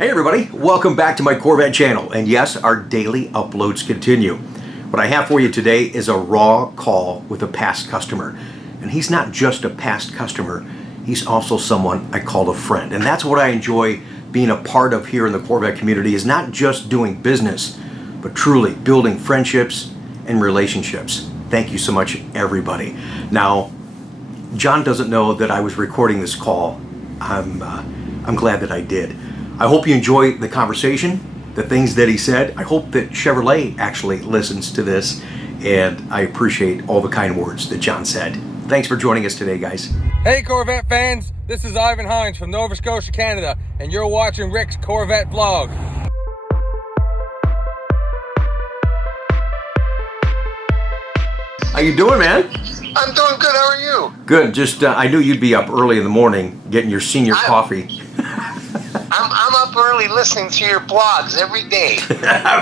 Hey everybody, welcome back to my Corvette channel. And yes, our daily uploads continue. What I have for you today is a raw call with a past customer. And he's not just a past customer, he's also someone I call a friend. And that's what I enjoy being a part of here in the Corvette community, is not just doing business, but truly building friendships and relationships. Thank you so much, everybody. Now, John doesn't know that I was recording this call. I'm glad that I did. I hope you enjoy the conversation, the things that he said. I hope that Chevrolet actually listens to this, and I appreciate all the kind words that John said. Thanks for joining us today, guys. Hey Corvette fans, this is Ivan Hines from Nova Scotia, Canada, and you're watching Rick's Corvette vlog. How you doing, man? I'm doing good. How are you? Good. Just I knew you'd be up early in the morning getting your senior coffee. I'm up early listening to your blogs every day.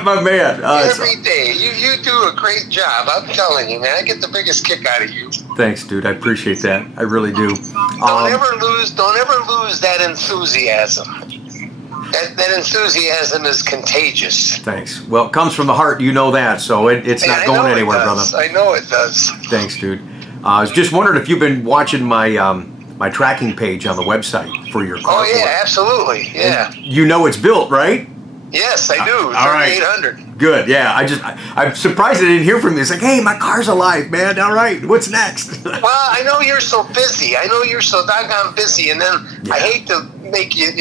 My man. Every day. You do a great job. I'm telling you, man. I get the biggest kick out of you. Thanks, dude. I appreciate that. I really do. Don't ever lose that enthusiasm. That enthusiasm is contagious. Thanks. Well, it comes from the heart. You know that, so it's not going anywhere, brother. I know it does. Thanks, dude. I was just wondering if you've been watching my my tracking page on the website for your car. Oh yeah, absolutely. Yeah. And you know it's built, right? Yes, I do. All right. 3800. Good. Yeah. I'm surprised I didn't hear from you. It's like, hey, my car's alive, man. All right. What's next? Well, I know you're so busy. I know you're so doggone busy, and then I hate to make you,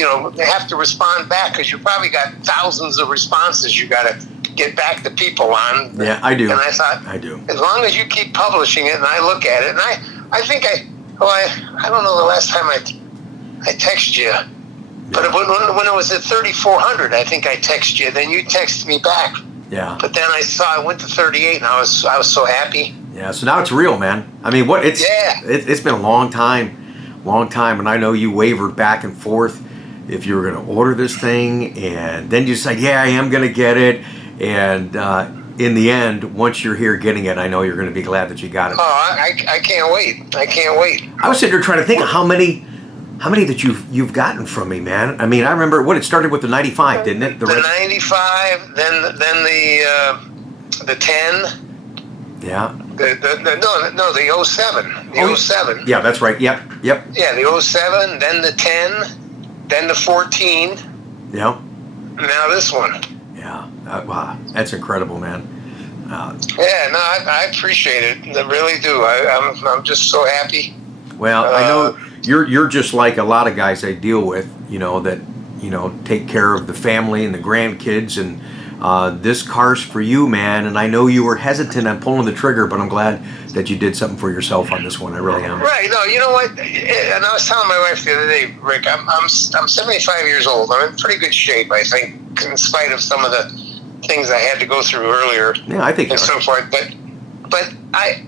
have to respond back, because you probably got thousands of responses you got to get back to people on. Yeah, I do. And I thought, I do. As long as you keep publishing it, and I look at it, and I think I don't know the last time I texted you. But when it was at 3,400, I think I texted you. Then you texted me back. Yeah. But then I went to 38, and I was so happy. Yeah. So now it's real, man. I mean, it's been a long time, and I know you wavered back and forth if you were going to order this thing, and then you said, yeah, I am going to get it, and in the end, once you're here getting it, I know you're going to be glad that you got it. Oh, I can't wait. I can't wait. I was sitting there trying to think of how many that you've gotten from me, man. I mean, I remember it started with the 95, didn't it? The 95, then the 10. Yeah. The 07. The 07. Yeah, that's right. Yep. Yeah, the 07, then the 10, then the 14. Yeah. Now this one. Yeah. Wow, that's incredible, man. I appreciate it. I really do. I'm just so happy. Well, I know you're just like a lot of guys I deal with, that take care of the family and the grandkids, and this car's for you, man. And I know you were hesitant on pulling the trigger, but I'm glad that you did something for yourself on this one. I really am. Right. No, you know what? And I was telling my wife the other day, Rick, I'm 75 years old. I'm in pretty good shape, I think, in spite of some of the things I had to go through earlier. Yeah, I think and so forth. But I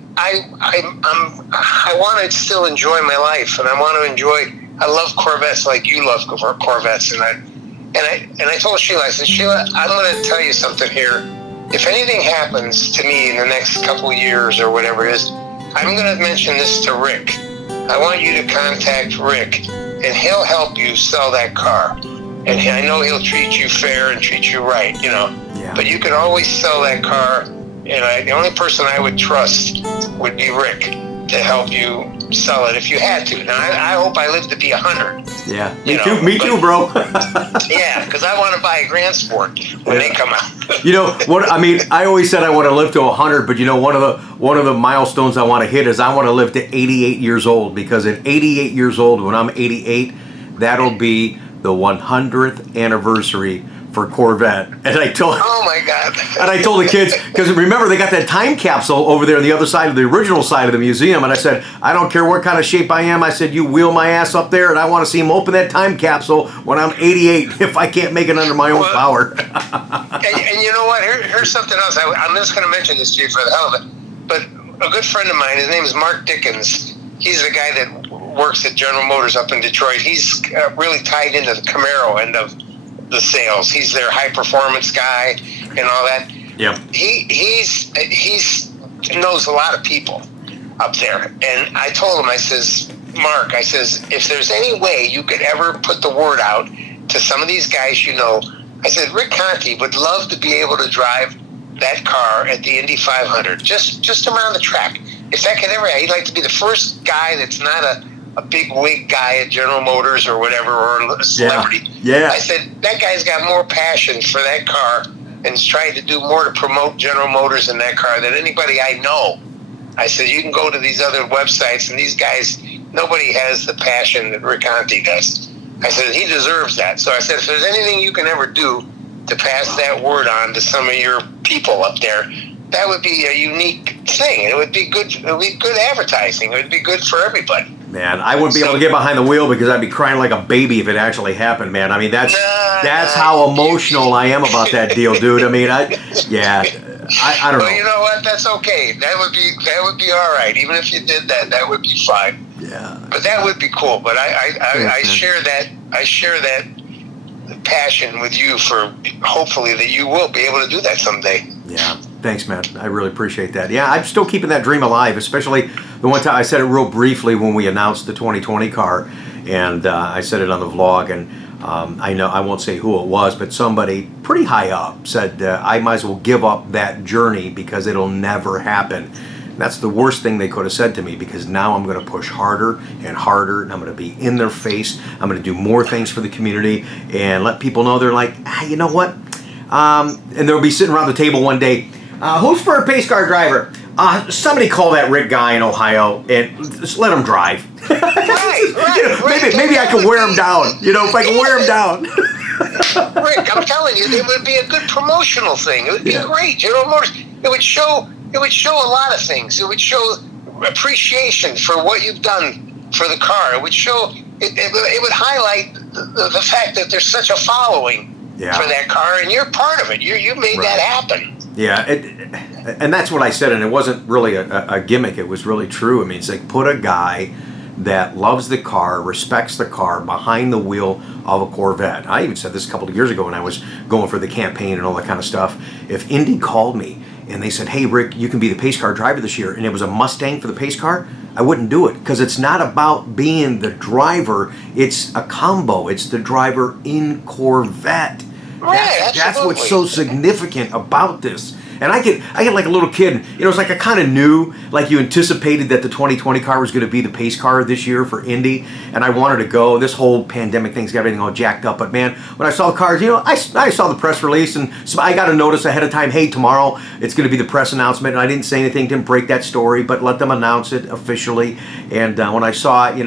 want to still enjoy my life, and I want to enjoy. I love Corvettes like you love Corvettes, and I told Sheila, I said, Sheila, I'm going to tell you something here. If anything happens to me in the next couple of years or whatever it is, I'm going to mention this to Rick. I want you to contact Rick, and he'll help you sell that car. And I know he'll treat you fair and treat you right, Yeah. But you can always sell that car. And the only person I would trust would be Rick to help you sell it if you had to. Now, I hope I live to be 100. Yeah, me too, bro. Yeah, because I want to buy a Grand Sport when they come out. You know what? I mean, I always said I want to live to 100, but one of the milestones I want to hit is I want to live to 88 years old, because at 88 years old, when I'm 88, that'll be the 100th anniversary for Corvette. And I told the kids, because remember, they got that time capsule over there on the other side of the original side of the museum, and I said, I don't care what kind of shape I am. I said, you wheel my ass up there, and I want to see them open that time capsule when I'm 88 if I can't make it under my own power. and you know what? Here's something else. I'm just going to mention this to you for the hell of it. But a good friend of mine, his name is Mark Dickens. He's the guy that works at General Motors up in Detroit. He's really tied into the Camaro end of the sales. He's their high performance guy and all that. Yeah. He knows a lot of people up there. And I told him, I says, Mark, I says, if there's any way you could ever put the word out to some of these guys, I said, Rick Conti would love to be able to drive that car at the Indy 500, just around the track. If that could ever, he'd like to be the first guy that's not a big wig guy at General Motors or whatever, or a celebrity. Yeah. I said, that guy's got more passion for that car and is trying to do more to promote General Motors in that car than anybody I know. I said, you can go to these other websites, and these guys, nobody has the passion that Rick Conti does. I said, he deserves that. So I said, if there's anything you can ever do to pass that word on to some of your people up there, that would be a unique thing. It would be good. It would be good advertising. It would be good for everybody. Man, I wouldn't be able to get behind the wheel because I'd be crying like a baby if it actually happened, man. I mean, that's how emotional I am about that deal, dude. I mean, I don't know. Well, you know what? That's okay. That would be all right. Even if you did that, that would be fine. Yeah. But that would be cool. But I share that passion with you for hopefully that you will be able to do that someday. Yeah. Thanks, man. I really appreciate that. Yeah, I'm still keeping that dream alive, especially the one time I said it real briefly when we announced the 2020 car, and I said it on the vlog, and I know I won't say who it was, but somebody pretty high up said I might as well give up that journey because it'll never happen. And that's the worst thing they could have said to me, because now I'm going to push harder and harder, and I'm going to be in their face. I'm going to do more things for the community and let people know they're like, you know what? And they'll be sitting around the table one day. Who's for a pace car driver? Somebody call that Rick guy in Ohio and just let him drive. Right. Maybe I can wear him down. If I can wear him down. Rick, I'm telling you, it would be a good promotional thing. It would be great. General Motors. It would show a lot of things. It would show appreciation for what you've done for the car. It would show. It would highlight the fact that there's such a following for that car, and you're part of it. You made that happen. Yeah, and that's what I said, and it wasn't really a gimmick. It was really true. I mean, it's like, put a guy that loves the car, respects the car, behind the wheel of a Corvette. I even said this a couple of years ago when I was going for the campaign and all that kind of stuff. If Indy called me and they said, hey, Rick, you can be the pace car driver this year, and it was a Mustang for the pace car, I wouldn't do it, because it's not about being the driver. It's a combo. It's the driver in Corvette. That's what's so significant about this. And I get like a little kid, it's like I kind of knew, like you anticipated that the 2020 car was going to be the pace car this year for Indy, and I wanted to go. This whole pandemic thing's got everything all jacked up, but man, when I saw the cars, I saw the press release, and so I got a notice ahead of time, hey, tomorrow it's going to be the press announcement, and I didn't say anything, didn't break that story, but let them announce it officially. And when I saw it,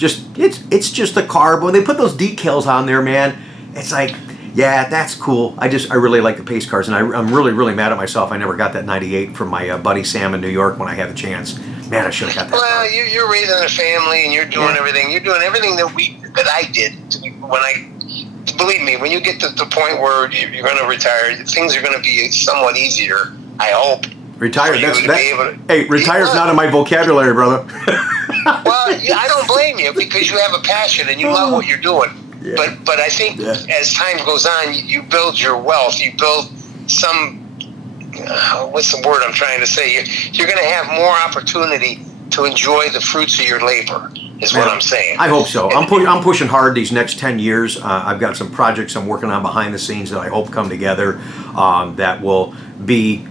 it's just a car, but when they put those decals on there, man, it's like, yeah, that's cool. I really like the pace cars, and I'm really, really mad at myself. I never got that 98 from my buddy Sam in New York when I had the chance. Man, I should have got that. Well, you're raising a family, and you're doing everything. You're doing everything that I did. Believe me, when you get to the point where you're going to retire, things are going to be somewhat easier. I hope. Retired. Retire's not in my vocabulary, brother. Well, I don't blame you, because you have a passion and you love what you're doing. Yeah. But I think as time goes on, you build your wealth. You build some, what's the word I'm trying to say? You're going to have more opportunity to enjoy the fruits of your labor, is what I'm saying. I hope so. I'm pushing hard these next 10 years. I've got some projects I'm working on behind the scenes that I hope come together that will be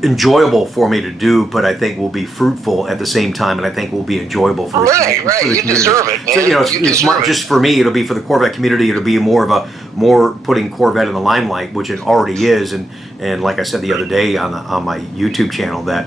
enjoyable for me to do, but I think will be fruitful at the same time, and I think will be enjoyable for the community. You deserve it, man. So, it's not just for me. It'll be for the Corvette community. It'll be more putting Corvette in the limelight, which it already is. And like I said the other day on my YouTube channel, that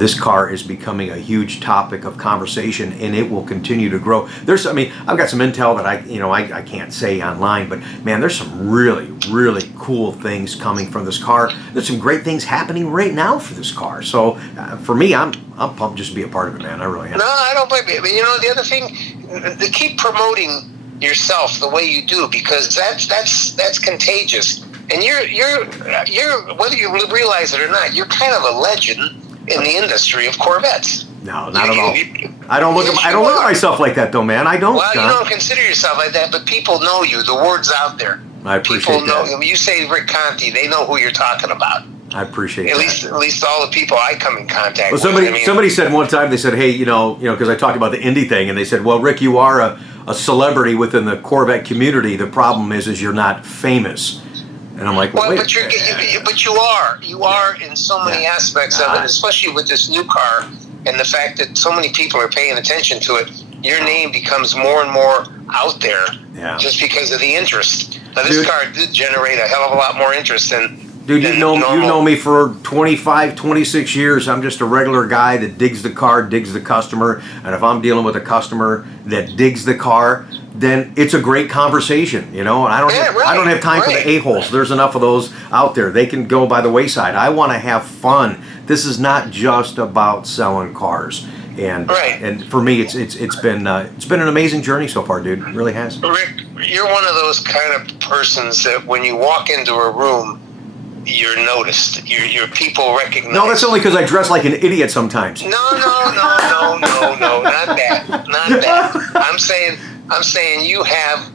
this car is becoming a huge topic of conversation, and it will continue to grow. I've got some intel that I can't say online, but man, there's some really, really cool things coming from this car. There's some great things happening right now for this car. So for me, I'm pumped just to be a part of it, man. I really am. No, I don't blame you. The other thing, to keep promoting yourself the way you do, because that's contagious. And you're whether you realize it or not, you're kind of a legend in the industry of Corvettes. No, not at all. I don't look at myself like that, though, man. I don't. Well, you don't consider yourself like that, but people know you. The word's out there. I appreciate that. People know. You say Rick Conti, they know who you're talking about. I appreciate that. At least all the people I come in contact with. Somebody said one time, they said, hey, because I talked about the Indy thing, and they said, well, Rick, you are a celebrity within the Corvette community. The problem is you're not famous. And I'm like, well, wait. but you are in so many aspects of it, especially with this new car and the fact that so many people are paying attention to it. Your name becomes more and more out there just because of the interest. Now, this car did generate a hell of a lot more interest than. Dude, you know me for 25, 26 years. I'm just a regular guy that digs the car, digs the customer. And if I'm dealing with a customer that digs the car, then it's a great conversation, you know. And I don't have time for the a-holes. There's enough of those out there. They can go by the wayside. I want to have fun. This is not just about selling cars. And for me, it's been an amazing journey so far, dude. It really has. Rick, you're one of those kind of persons that when you walk into a room, you're noticed. Your people recognize. No, that's only because I dress like an idiot sometimes. No, not that. Not that. I'm saying you have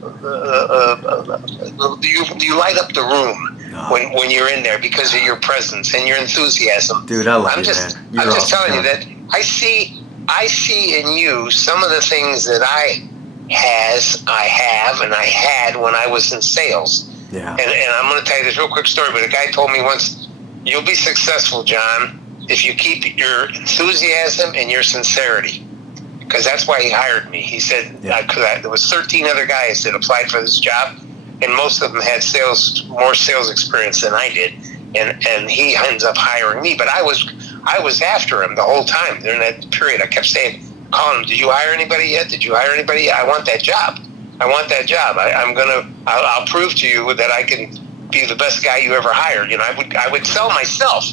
you light up the room when you're in there because of your presence and your enthusiasm. Dude, I love I'm you, just, man. I'm just telling you that I see in you some of the things that I have and I had when I was in sales. Yeah. And I'm going to tell you this real quick story, but a guy told me once, you'll be successful, John, if you keep your enthusiasm and your sincerity. Because that's why he hired me. He said, there was 13 other guys that applied for this job, and most of them had more sales experience than I did. And he ends up hiring me. But I was after him the whole time during that period. I kept saying, calling him, did you hire anybody yet? Did you hire anybody yet? I want that job. I'll prove to you that I can be the best guy you ever hired. You know, I would sell myself.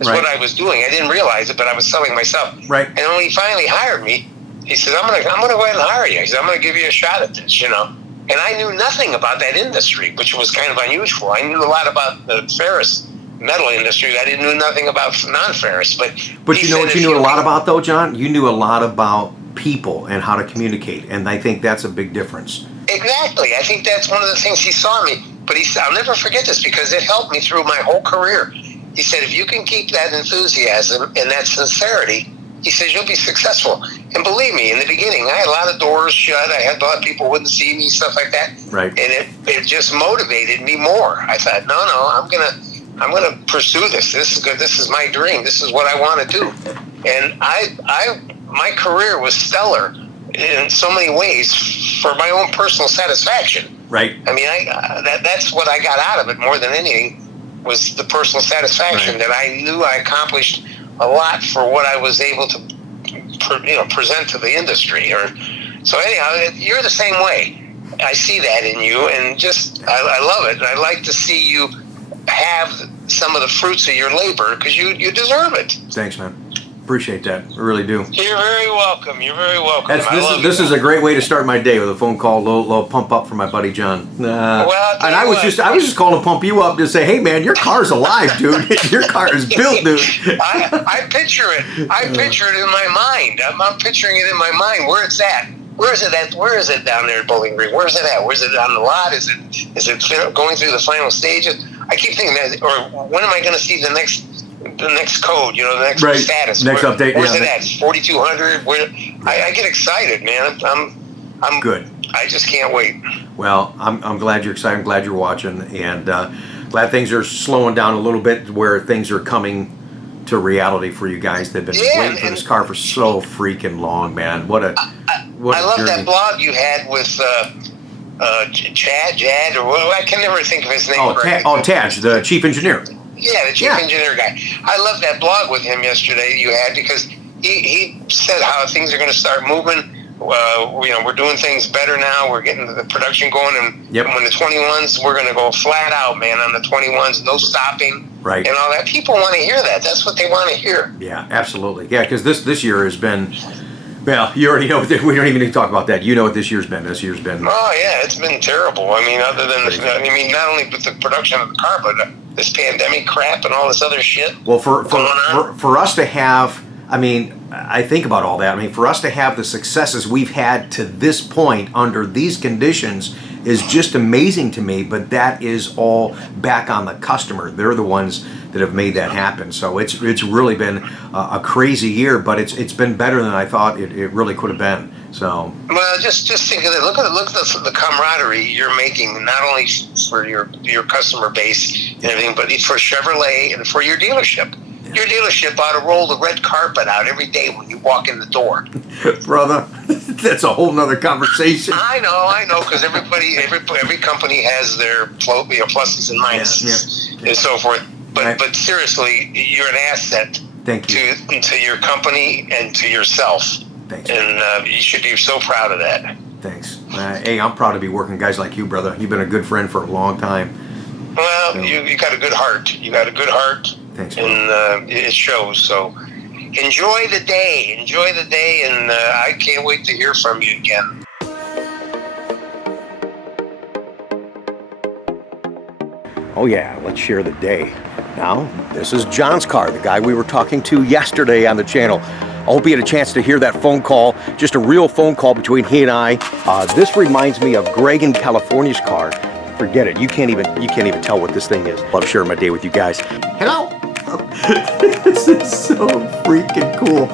Is what I was doing. I didn't realize it, but I was selling myself. Right. And when he finally hired me, he says, "I'm gonna go ahead and hire you." He said, "I'm gonna give you a shot at this." You know, and I knew nothing about that industry, which was kind of unusual. I knew a lot about the ferrous metal industry. I didn't know nothing about non-ferrous. But you know what you knew a lot about, though, John? You knew a lot about people and how to communicate, and I think that's a big difference. Exactly. I think that's one of the things he saw in me. But I'll never forget this because it helped me through my whole career. He said, if you can keep that enthusiasm and that sincerity, he says, you'll be successful. And believe me, in the beginning, I had a lot of doors shut. I had a lot of people wouldn't see me, stuff like that. Right. And it just motivated me more. I thought, no, I'm gonna pursue this. This is good. This is my dream. This is what I want to do. And my career was stellar in so many ways for my own personal satisfaction. Right. I mean, that's what I got out of it more than anything was the personal satisfaction that I knew I accomplished a lot for what I was able to, present to the industry. So anyhow, you're the same way. I see that in you, and I love it. I like to see you have some of the fruits of your labor because you deserve it. Thanks, man. Appreciate that. I really do. You're very welcome. You're very welcome. This is a great way to start my day with a phone call, little pump up from my buddy John. And I was just calling to pump you up to say, hey man, your car's alive, dude. Your car is built, dude. I picture it. I picture it in my mind. I'm picturing it in my mind where it's at. Where is it at? Where is it down there at Bowling Green? Where is it at? Where is it on the lot? Is it going through the final stages? I keep thinking that, or when am I going to see the next code, the next status. Next update. Where's it at? 4,200? I get excited, man. I'm good. I just can't wait. Well, I'm glad you're excited. I'm glad you're watching, and glad things are slowing down a little bit where things are coming to reality for you guys. They've been waiting for this car for so freaking long, man. I love that blog you had with Chad, or I can never think of his name. TADGE, the chief engineer. Yeah, the chief engineer guy. I love that blog with him yesterday you had because he said how things are going to start moving. We're doing things better now. We're getting the production going, and when the 21s, we're going to go flat out, man, on the 21s, no stopping, right, and all that. People want to hear that. That's what they want to hear. Yeah, absolutely. Yeah, because this year has been. Well, you already know. We don't even need to talk about that. You know what this year's been. This year's been. Oh yeah, it's been terrible. I mean, other than not only with the production of the car, but this pandemic crap and all this other shit. Well, for us to have, I think about all that. I mean, for us to have the successes we've had to this point under these conditions is just amazing to me. But that is all back on the customer. They're the ones that have made that happen. So it's really been a crazy year, but it's been better than I thought it really could have been. So well, just think of it. Look at the camaraderie you're making, not only for your customer base and everything, but for Chevrolet and for your dealership. Your dealership ought to roll the red carpet out every day when you walk in the door. Brother, that's a whole nother conversation. I know, because every company has their pluses and minuses and so forth. But seriously, you're an asset. Thank you. To your company and to yourself. Thanks. And you should be so proud of that. Thanks. Hey, I'm proud to be working with guys like you, brother. You've been a good friend for a long time. Well, so, you got a good heart. You got a good heart. Thanks, and it shows. So enjoy the day, and I can't wait to hear from you again. Oh yeah, let's share the day. Now, this is John's car, the guy we were talking to yesterday on the channel. I hope you had a chance to hear that phone call, just a real phone call between he and I. This reminds me of Greg in California's car. Forget it, you can't even tell what this thing is. Love sharing my day with you guys. Hello. This is so freaking cool.